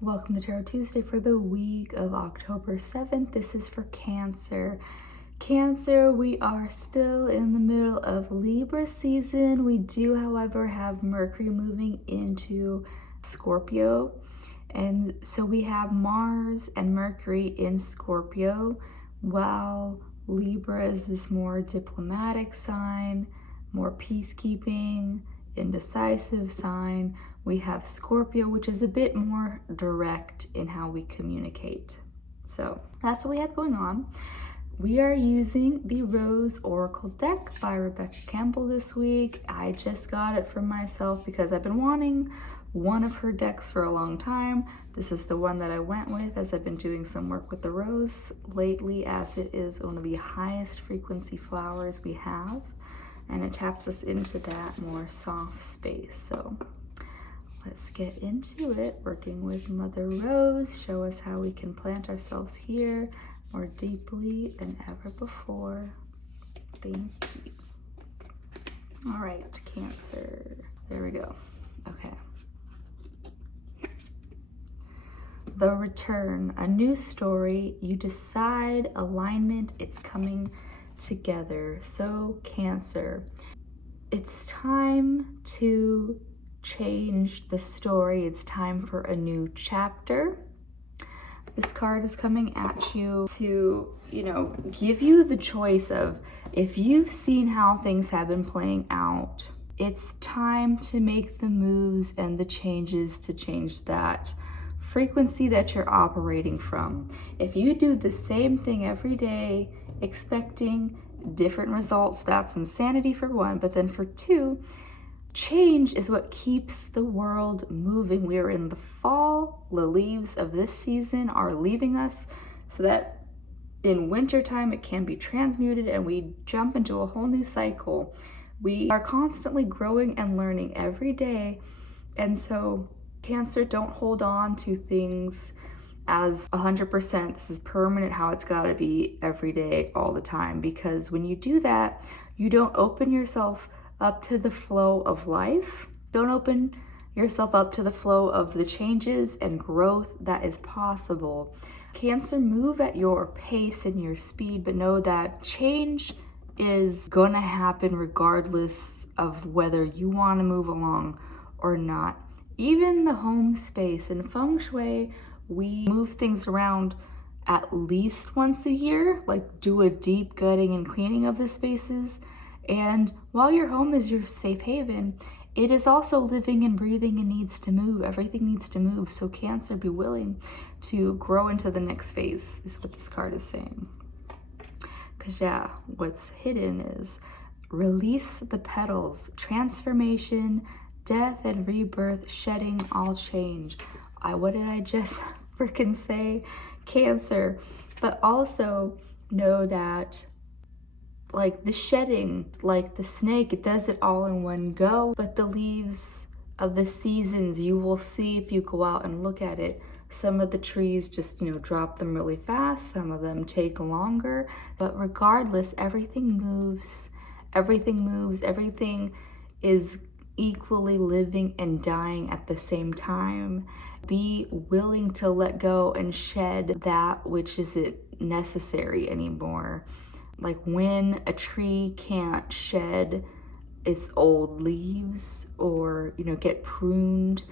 Welcome to Tarot Tuesday for the week of October 7th. This is for Cancer. Cancer, we are still in the middle of Libra season. We do, however, have Mercury moving into Scorpio. And so we have Mars and Mercury in Scorpio, while Libra is this more diplomatic sign, more peacekeeping, indecisive sign. We have Scorpio, which is a bit more direct in how we communicate. So that's what we have going on. We are using the Rose Oracle deck by Rebecca Campbell this week. I just got it for myself because I've been wanting one of her decks for a long time. This is the one that I went with as I've been doing some work with the rose lately, as it is one of the highest frequency flowers we have, and it taps us into that more soft space. So let's get into it, working with Mother Rose. Show us how we can plant ourselves here more deeply than ever before. Thank you. All right, Cancer. There we go. Okay. The return, a new story. You decide alignment, it's coming together. So Cancer, it's time to change the story. It's time for a new chapter. This card is coming at you to, give you the choice of, if you've seen how things have been playing out, it's time to make the moves and the changes to change that frequency that you're operating from. If you do the same thing every day, expecting different results, that's insanity for one, but then for two, change is what keeps the world moving. We are in the fall. The leaves of this season are leaving us so that in wintertime it can be transmuted and we jump into a whole new cycle. We are constantly growing and learning every day. And so Cancer, don't hold on to things as 100%. This is permanent, how it's got to be every day, all the time. Because when you do that, you don't open yourself up to the flow of life. Don't open yourself up to the flow of the changes and growth that is possible. Cancer, move at your pace and your speed, but know that change is gonna happen regardless of whether you want to move along or not. Even the home space in Feng Shui, we move things around at least once a year, like do a deep gutting and cleaning of the spaces. And while your home is your safe haven, it is also living and breathing and needs to move. Everything needs to move. So Cancer, be willing to grow into the next phase, is what this card is saying. Because what's hidden is release the petals, transformation, death and rebirth, shedding all change. What did I just freaking say? Cancer. But also know that, like the shedding, like the snake, it does it all in one go. But the leaves of the seasons, you will see if you go out and look at it, some of the trees just, drop them really fast. Some of them take longer. But regardless, everything moves. Everything moves. Everything is equally living and dying at the same time. Be willing to let go and shed that which isn't necessary anymore. Like when a tree can't shed its old leaves or, get pruned,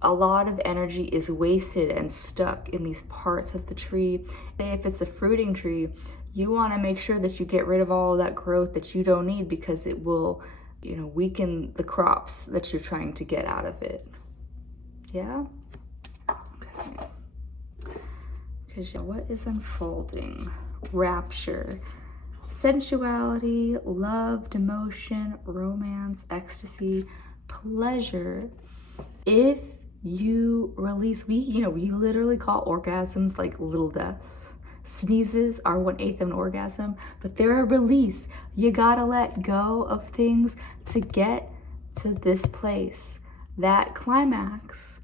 a lot of energy is wasted and stuck in these parts of the tree. Say if it's a fruiting tree, you want to make sure that you get rid of all of that growth that you don't need, because it will weaken the crops that you're trying to get out of it. Yeah? Okay. Because what is unfolding? Rapture, sensuality, love, emotion, romance, ecstasy, pleasure. If you release, we literally call orgasms like little deaths. Sneezes are 1/8 of an orgasm, but they're a release. You gotta let go of things to get to this place. That climax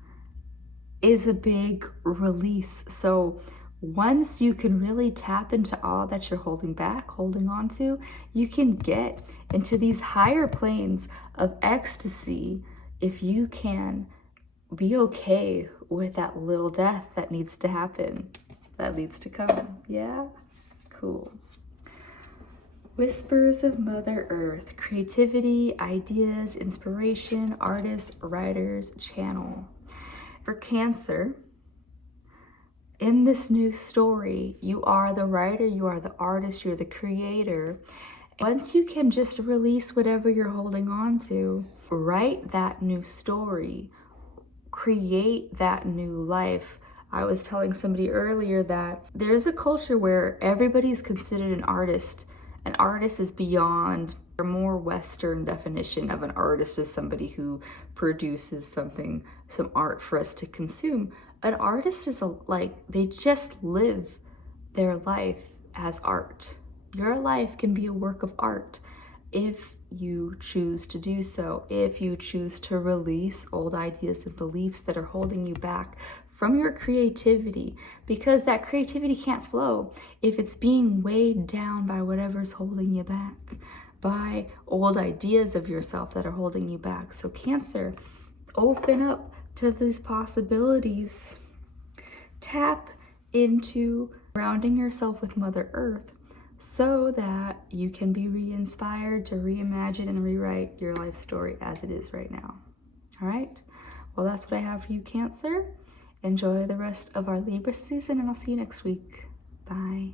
is a big release. So once you can really tap into all that you're holding back, holding on to, you can get into these higher planes of ecstasy if you can be okay with that little death that needs to happen, that needs to come. Yeah? Cool. Whispers of Mother Earth, creativity, ideas, inspiration, artists, writers, channel. For Cancer, in this new story, you are the writer, you are the artist, you're the creator. Once you can just release whatever you're holding on to, write that new story, create that new life. I was telling somebody earlier that there's a culture where everybody's considered an artist. An artist is beyond a more Western definition of an artist is somebody who produces something, some art for us to consume. An artist is they just live their life as art. Your life can be a work of art if you choose to do so, if you choose to release old ideas and beliefs that are holding you back from your creativity, because that creativity can't flow if it's being weighed down by whatever's holding you back, by old ideas of yourself that are holding you back. So Cancer, open up to these possibilities. Tap into grounding yourself with Mother Earth so that you can be re-inspired to reimagine and rewrite your life story as it is right now. All right? Well, that's what I have for you, Cancer. Enjoy the rest of our Libra season, and I'll see you next week. Bye.